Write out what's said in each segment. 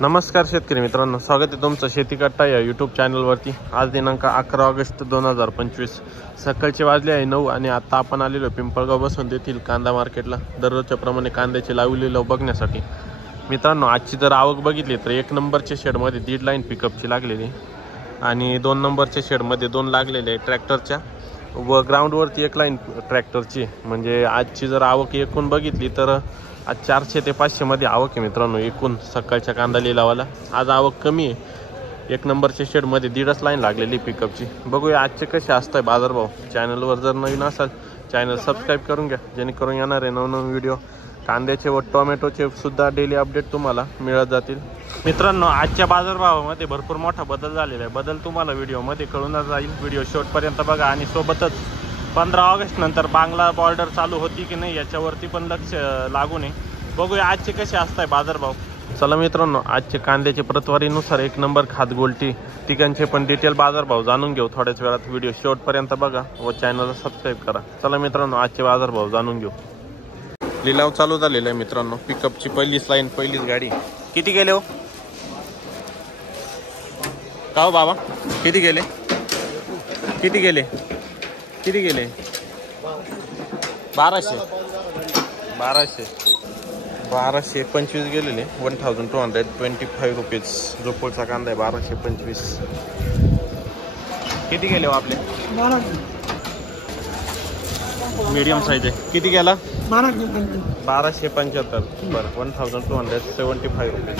नमस्कार शेतकरी मित्रांनो, स्वागत आहे तुमचं शेती कट्टा या यूट्यूब चॅनलवरती। आज दिनांक 11 ऑगस्ट 2025 सकाळचे वाजले आहे 9 आणि आता आपण आलेलो पिंपळगाव बसून येथील कांदा मार्केटला दररोजच्या प्रमाणे कांद्याचे लावलेले बघण्यासाठी। मित्रांनो, आजची जर आवक बघितली तर 1 नंबरच्या शेडमध्ये 1.5 लाईन पिकअपची लागलेली आणि 2 नंबरच्या शेडमध्ये 2 लागलेले आहे ट्रॅक्टरच्या व ग्राउंडवरती 1 लाईन ट्रॅक्टरची। म्हणजे आजची जर आवक एकूण बघितली तर आज 400 ते 500 मध्ये आवक आहे मित्रांनो एकूण सकाळच्या कांदा लिलावाला। आज आवक कमी आहे। 1 नंबरच्या शेडमध्ये 1.5 लाईन लागलेली पिकअपची। बघूया आजचे कसे असतात बाजारभाव। चॅनलवर जर नवीन असाल चॅनल सबस्क्राईब करून घ्या, जेणेकरून येणारे नवनवीन व्हिडिओ कांद्याचे व टोमॅटोचे सुद्धा डेली अपडेट तुम्हाला मिळत जातील। मित्रांनो, आजच्या बाजारभावामध्ये भरपूर मोठा बदल झालेला आहे। बदल तुम्हाला व्हिडिओमध्ये कळूनच जाईल। व्हिडिओ शेवटपर्यंत बघा आणि सोबतच 15 ऑगस्ट नंतर बांगला बॉर्डर चालू होती की नाही याच्यावरती पण लक्ष लागू नये। बघूया आजचे कसे असतात बाजारभाव। चला मित्रांनो, आजचे कांद्याचे प्रतवारीनुसार 1 नंबर खात गोल्टी तिघांचे पण डिटेल बाजारभाव जाणून घेऊ थोड्याच वेळात। व्हिडिओ शेवटपर्यंत बघा व चॅनलला सबस्क्राईब करा। चला मित्रांनो, आजचे बाजारभाव जाणून घेऊ। लिलाव चालू झालेला आहे मित्रांनो। पिकअपची पहिलीच लाईन, पहिलीच गाडी। किती गेले हो का हो बाबा? किती गेले? किती गेले? किती गेले? 1200 1225 गेलेले। 1225 रुपीज जोपोळचा कांदा आहे 1225। किती गेले हो आपले? मीडियम साईज आहे। किती गेला? 1275 बरं 1275 रुपीज।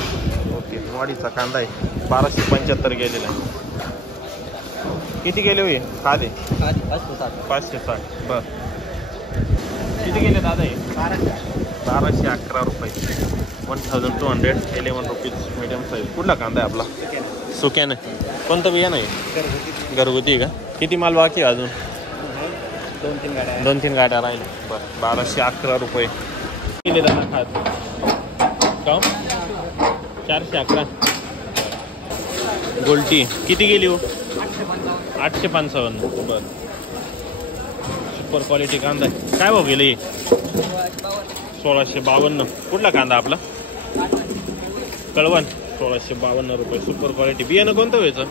ओके, वाडीचा कांदा आहे 1275 गेलेला आहे। किती गेले होय खादे? 560 बर। किती गेले दादा हे? 1211 रुपये 1211 रुपीज मीडियम साईज। कुठला कांदा आहे आपला? सुक्याने। कोणतं बिया नाही? घरगुती का? किती माल बाकी आहे अजून? 2-3 गाड्या राहिल्या। बरं 1211 रुपये किती दादा खाद का? 411 गोल्टी। किती गेली हो? 855 बर। सुपर क्वालिटी कांदा आहे। काय भाव गेले? 1652। कुठला कांदा आपला? कळवण 1652 रुपये सुपर क्वालिटी। बियाणं कोणतं व्हायचं?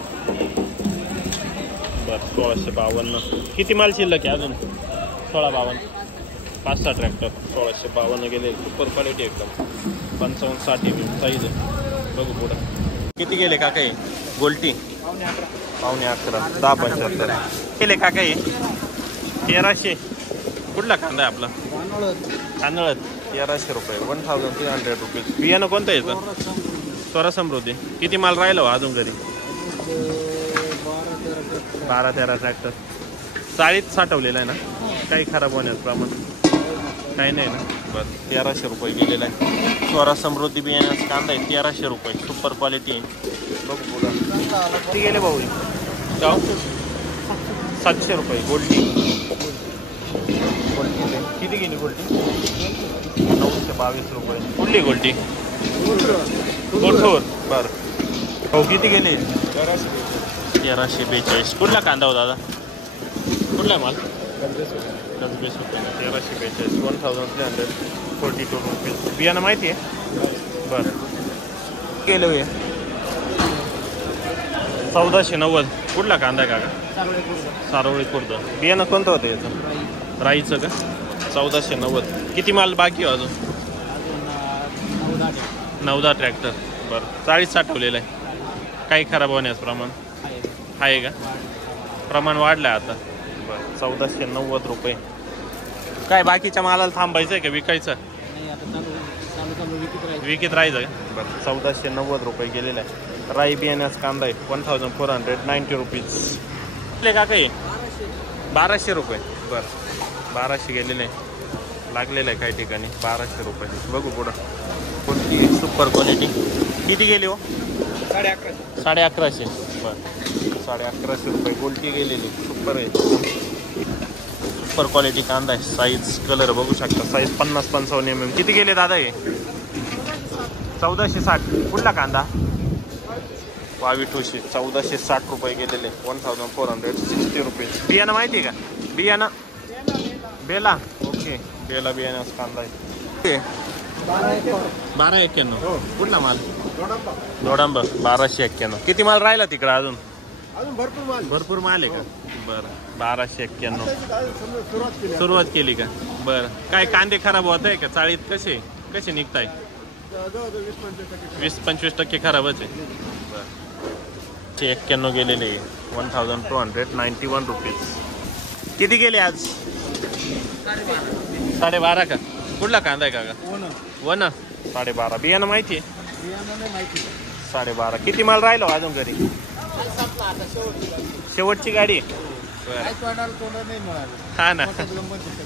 बरं 1652। किती माल शिल्लक आहे अजून? 1652 5-6 ट्रॅक्टर 1652 गेले सुपर क्वालिटी एकदम 55-60 साईज आहे। बघू पुढं किती गेले का काही गोल्टी? 11.5 10.75 गेले का काही? 1300। कुठला कांदा आहे आपला? तांदळत 1300 रुपये 1300 रुपीज। बियाणं कोणतं यायचं? स्वरा समृद्धी। किती माल राहिला हो अजून घरी? 12-13 ट्रॅक्टर। चाळीत साठवलेला आहे ना? काही खराब होण्याचं प्रमाण काही नाही ना? बरं 1300 रुपये गेलेला आहे। स्वरा समृद्धी बियाण्याचा कांदा आहे 1300 रुपये सुपर क्वालिटी आहे। बघ पुढं किती गेले भाऊ? 700 रुपये गोल्टी। किती गेली गोल्टी? 922 रुपये। कुठली गोल्टी? कोठूर बरं। हो किती गेले? 1342। कुठला कांदा हो दादा? कुठला माल? 1342 1342 रुपीज। बियाणं माहिती आहे? बरं गेले होय 1490। कुठला कांदा आहे काका? सारोळी खुर्द। बियाणं कोणतं होतं याचं? राईचं का? 1490। किती माल बाकी हो अजून? 9-10 ट्रॅक्टर। बरं 40 साठवलेलं आहे। काही खराब होण्याचं प्रमाण आहे का? प्रमाण वाढलं आहे आता। बरं 1490 रुपये। काय बाकीच्या मालाला थांबायचं आहे का विकायचं? विकित राहायचं का? बरं 1490 रुपये गेलेलं आहे। राई बियाण्याचा कांदा आहे 1490 रुपीज। का काही 1200 रुपये। बरं 1200 गेलेले आहे। लागलेलं आहे काही ठिकाणी 1200 रुपये। बघू पुढं कोणती सुपर क्वालिटी। किती गेली हो? 1150 बरं 1150 रुपये गोल्टी गेलेली सुपर आहे। सुपर क्वालिटी कांदा आहे। साईज कलर बघू शकता। Size 50-55 mm। किती गेले दादा हे? 1460। कुठला कांदा? वावीटोशी 1460 रुपये गेलेले 1460 रुपये। बियाणं माहिती आहे का? बियाणं बेला। ओके, बेला बियाण्याचा कांदा आहे 1291। कुठला माल? दोडांब 1291. किती माल राहिला तिकडं अजून? अजून भरपूर माल आहे का? बरं 1291 सुरुवात केली का? बरं काय कांदे खराब होत आहे का? चाळीत कसे निघताय? 20-25% खराबच आहे. बरं 91 गेलेले 1291 रुपीज. किती गेले आज? 12.5 का? कुठला कांदा आहे का? वन 12.5. बियाणं माहिती आहे? 12.5. किती माल राहिलो अजून घरी? शेवटची गाडी. हा ना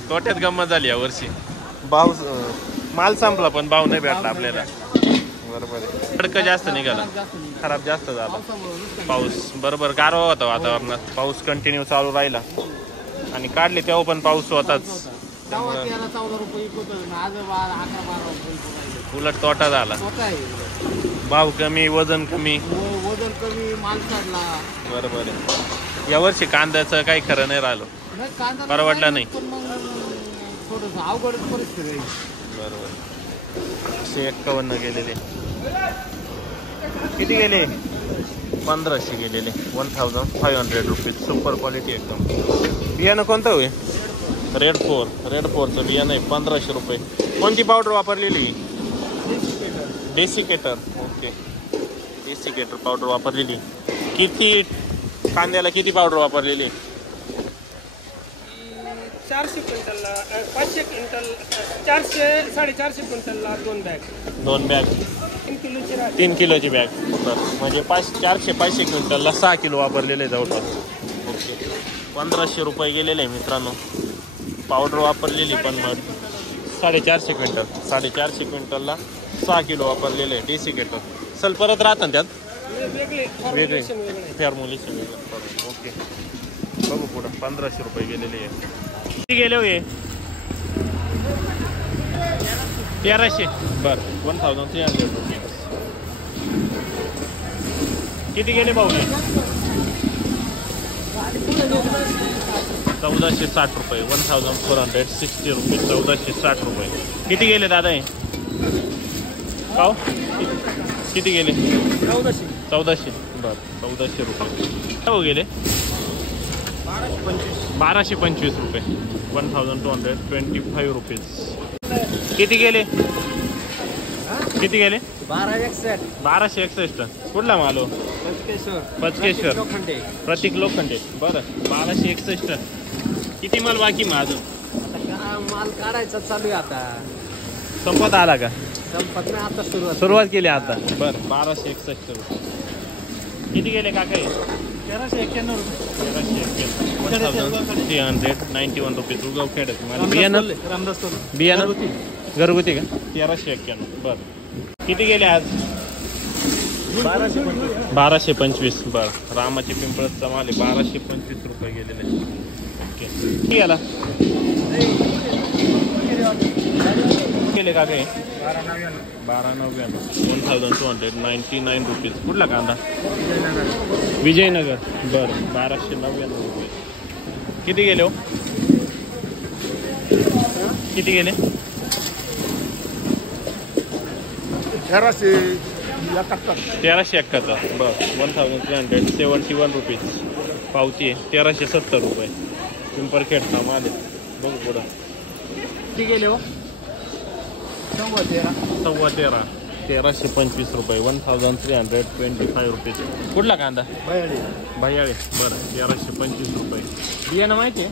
तोट्यात गंमत झाली या वर्षी. भाव माल संपला पण भाव नाही भेटला आपल्याला. बरोबर आहे. खडकं जास्त निघाला, खराब जास्त झाला. पाऊस बरोबर गारवा होता वातावरणात. पाऊस कंटिन्यू चालू राहिला आणि काढले तेव्हा पण पाऊस होताच. उलट तोटा झाला. भाव कमी, वजन कमी. माल काढला. बरोबर आहे. यावर्षी कांद्याचं काही खरं नाही राहिलं. परवडला नाही. अवघड परिस्थिती. बरोबर 151 गेलेले. किती गेले? 1500 गेलेले. 1500 रुपीज. सुपर क्वालिटी एकदम. बियाणं कोणतं होय? रेड 4चं बियाणं आहे 1500 रुपये. कोणती पावडर वापरलेली? डेसिकेटर. ओके डेसिकेटर पावडर वापरलेली. किती कांद्याला किती पावडर वापरलेली? 400 क्विंटलला 500 क्विंटल 400-450 क्विंटलला 2 बॅग 3 किलोची बॅग. म्हणजे 400-500 क्विंटलला 6 किलो वापरलेले जवळपास. ओके 1500 रुपये गेलेले आहे मित्रांनो. पावडर वापरलेली पण मग 450 क्विंटलला 6 किलो वापरलेले आहे. डेसिकेटर सल परत राहतात त्यात वेगळे फॉर्म्युलेशन वेगळं. ओके बघू पुढं 1500 रुपये गेलेले आहे. किती गेले हो? 1300. बरं 1300 रुपये. किती गेले भाऊ? 1460 रुपये. 1460 रुपये. 1460 रुपये. किती गेले दादा हे? काव किती गेले? 1400. बरं 1400 रुपये. हो गेले 1225 रुपये. 1225 रुपीज. किती गेले? 1261. कुठला माल हो? पचकेश्वर. प्रतीक लोखंडे. बरं 1261. किती माल बाकी मग अजून? माल काढायचा चालू आहे आता. संपत आला का? संपत नाही आता. सुरुवात केली आता. बरं 1261 रुपये. किती गेले काका? 1391 रुपये. 1391 रुपीज. उगाव खेळत बियाणं घरगुती का? 1391. बरं किती गेले आज? 1225. बरं रामाचे पिंपळचा माल आहे. 1225 रुपये गेलेले. ओके किती गेला? गेले का काही? 1299. 1299 रुपीज. कुठला कांदा? विजयनगर. बरं 1299 रुपये. किती गेले हो? किती गेले? 1371. बरं 1371 रुपीज. पावती आहे 1370 रुपये. पिंपरखेडचा माल आहे. बघू पुढं. किती गेले हो? 13.25. 1325 रुपये. 1325 रुपीज. कुठला कांदा? भयाळे. बरं 1325 रुपये. बियाणं माहिती आहे?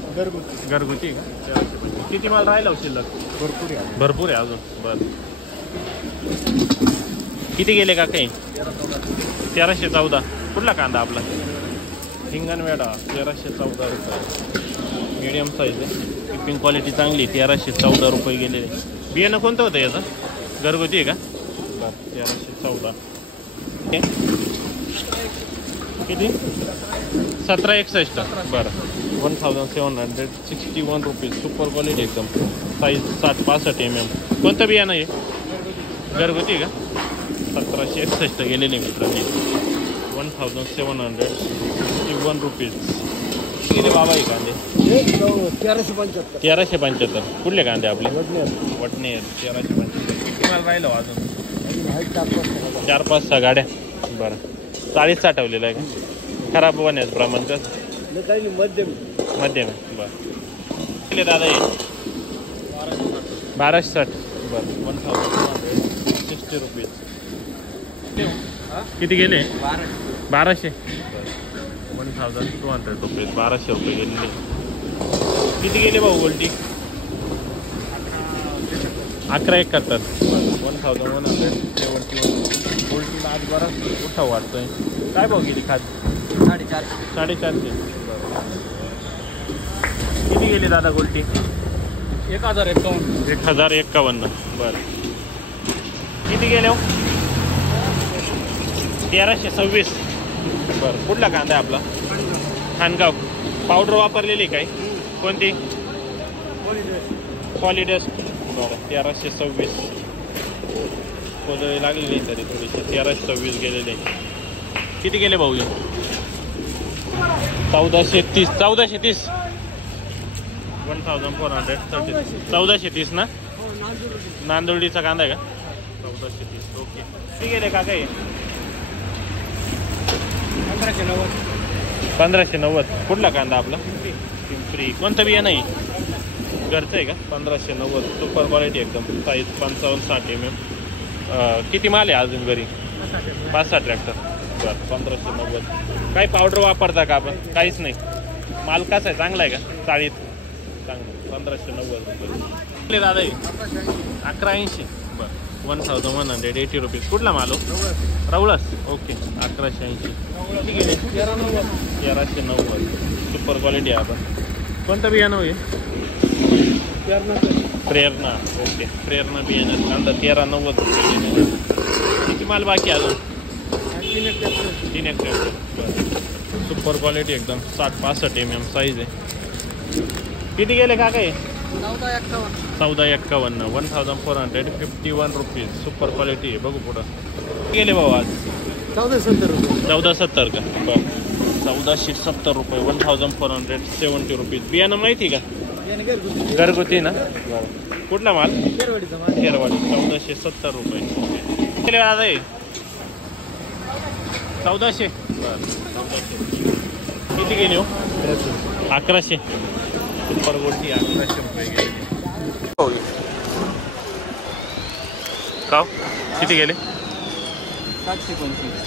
घरगुती का? 1325. किती माल राहिला शिल्लक? भरपूर आहे अजून. बरं किती गेले का काही? 1314. कुठला कांदा आपला? हिंगणवेडा. 1314 रुपये. मीडियम साईज आहे. पिकिंग क्वालिटी चांगली. 1314 रुपये गेलेले. बियाणं कोणतं होतं याचं? घरगुती आहे का? बरं 1314. किती? 1761. बरं 1761 रुपीज. सुपर क्वालिटी एकदम. Size 60-65 mm. कोणतं बियाणं आहे? घरगुती आहे का? 1761 गेलेले मित्रांनी. 1761 रुपीज. किती बाबा आहे कांदे? 1375. कुठले कांदे आपले? वटनेर. 1375. किती माल राहिलो अजून? 4-5-6 गाड्या. बरं, 40 साठवलेलं आहे का? खराब होण्याचं प्रमाण कसं? मध्यम आहे. बरं, किती दादा हे? 1260. बरं, 1260 रुपीज. किती गेले? 1200. 1200 रुपीज. 1200 रुपये गेलेले. किती गेले भाऊ गोल्टी? 1171. 1171. गोल्टीला आज बराच उठाव वाटतोय. काय भाऊ गेली खात? 450. किती गेली दादा गोल्टी? 1051. 1051. बरं, किती गेले हो? 1326. बरं, कुठला कांदा आहे आपला? खानगाव. पावडर वापरलेली काय? कोणती? पॉलिडस्ट. बरं, 1326. कोजळी लागलेली तरी थोडीशी. 1326 गेलेले. किती गेले भाऊ? 1430. 1430. 1430. 1430 ना? नांदुर्डीचा कांदा आहे का? 1430. ओके. किती गेले का काही? 1590. कुठला कांदा आपला? पिंपरी. कोणतं बियाणं नाही? घरचं आहे का? 1590. सुपर क्वालिटी एकदम. Size 55-60 mm. किती माल आहे अजून घरी? 5-6 ट्रॅक्टर. बरं, 1590. काही पावडर वापरता का आपण? काहीच नाही. माल कसा आहे? चांगला आहे का? चाळीत चांगलं. 1590 रुपये दादा. 1180. बरं, 1180 रुपीज. कुठला माल हो? रवळस. ओके, 1180. किती गेले? 1390. सुपर क्वालिटी आहे. आपण कोणतं बियाणं होईल? प्रेरणा. ओके, प्रेरणा बियाणं कांदा 1390 रुपये. किती माल बाकी अजून? 3 एक ट्रॅक्टर. बरं, सुपर क्वालिटी एकदम. 60-65 mm साईज आहे. किती गेले का काही? 1451. 1451 रुपीज. सुपर क्वालिटी आहे. बघू पुढं गेले भाऊ आज? 1470 का? बरं, 1470 रुपये. 1470 रुपीज. बियाणं माहिती का? घरगुती ना? बरं, कुठला माल? खेरवाडी. 1470 रुपये. गेले दादा? 1400. बरं, 1400. किती गेले हो? 1100. सुपर गोल्टी 1100 रुपये गेले. का किती गेले?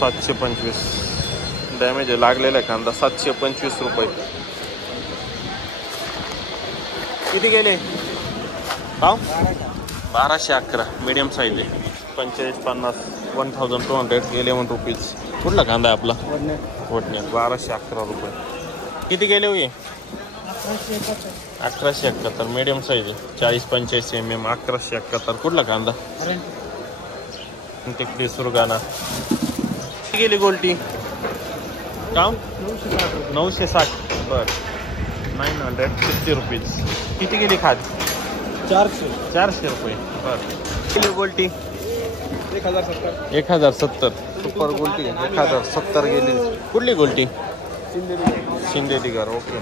725. डॅमेज लागलेला आहे कांदा. 725 रुपये. किती गेले? का? 1211. मीडियम साईज आहे. 45-50. 1200 गेले रुपीज. कुठला कांदा आहे आपला? वटण्यात. 1211 रुपये. किती गेले हो? 1171. मीडियम साईज आहे. 40-45 mm. 1171. कुठला कांदा? तिकडे सुरगाणा. किती गेली गोल्टी? का? 960. बरं, 950 रुपीज. किती गेली खाद? 400 रुपये. बरं, किलो गोल्टी? 1070. सुपर गोल्टी 1070 गेली. कुठली गोल्टी? शिंदे दिगर. ओके.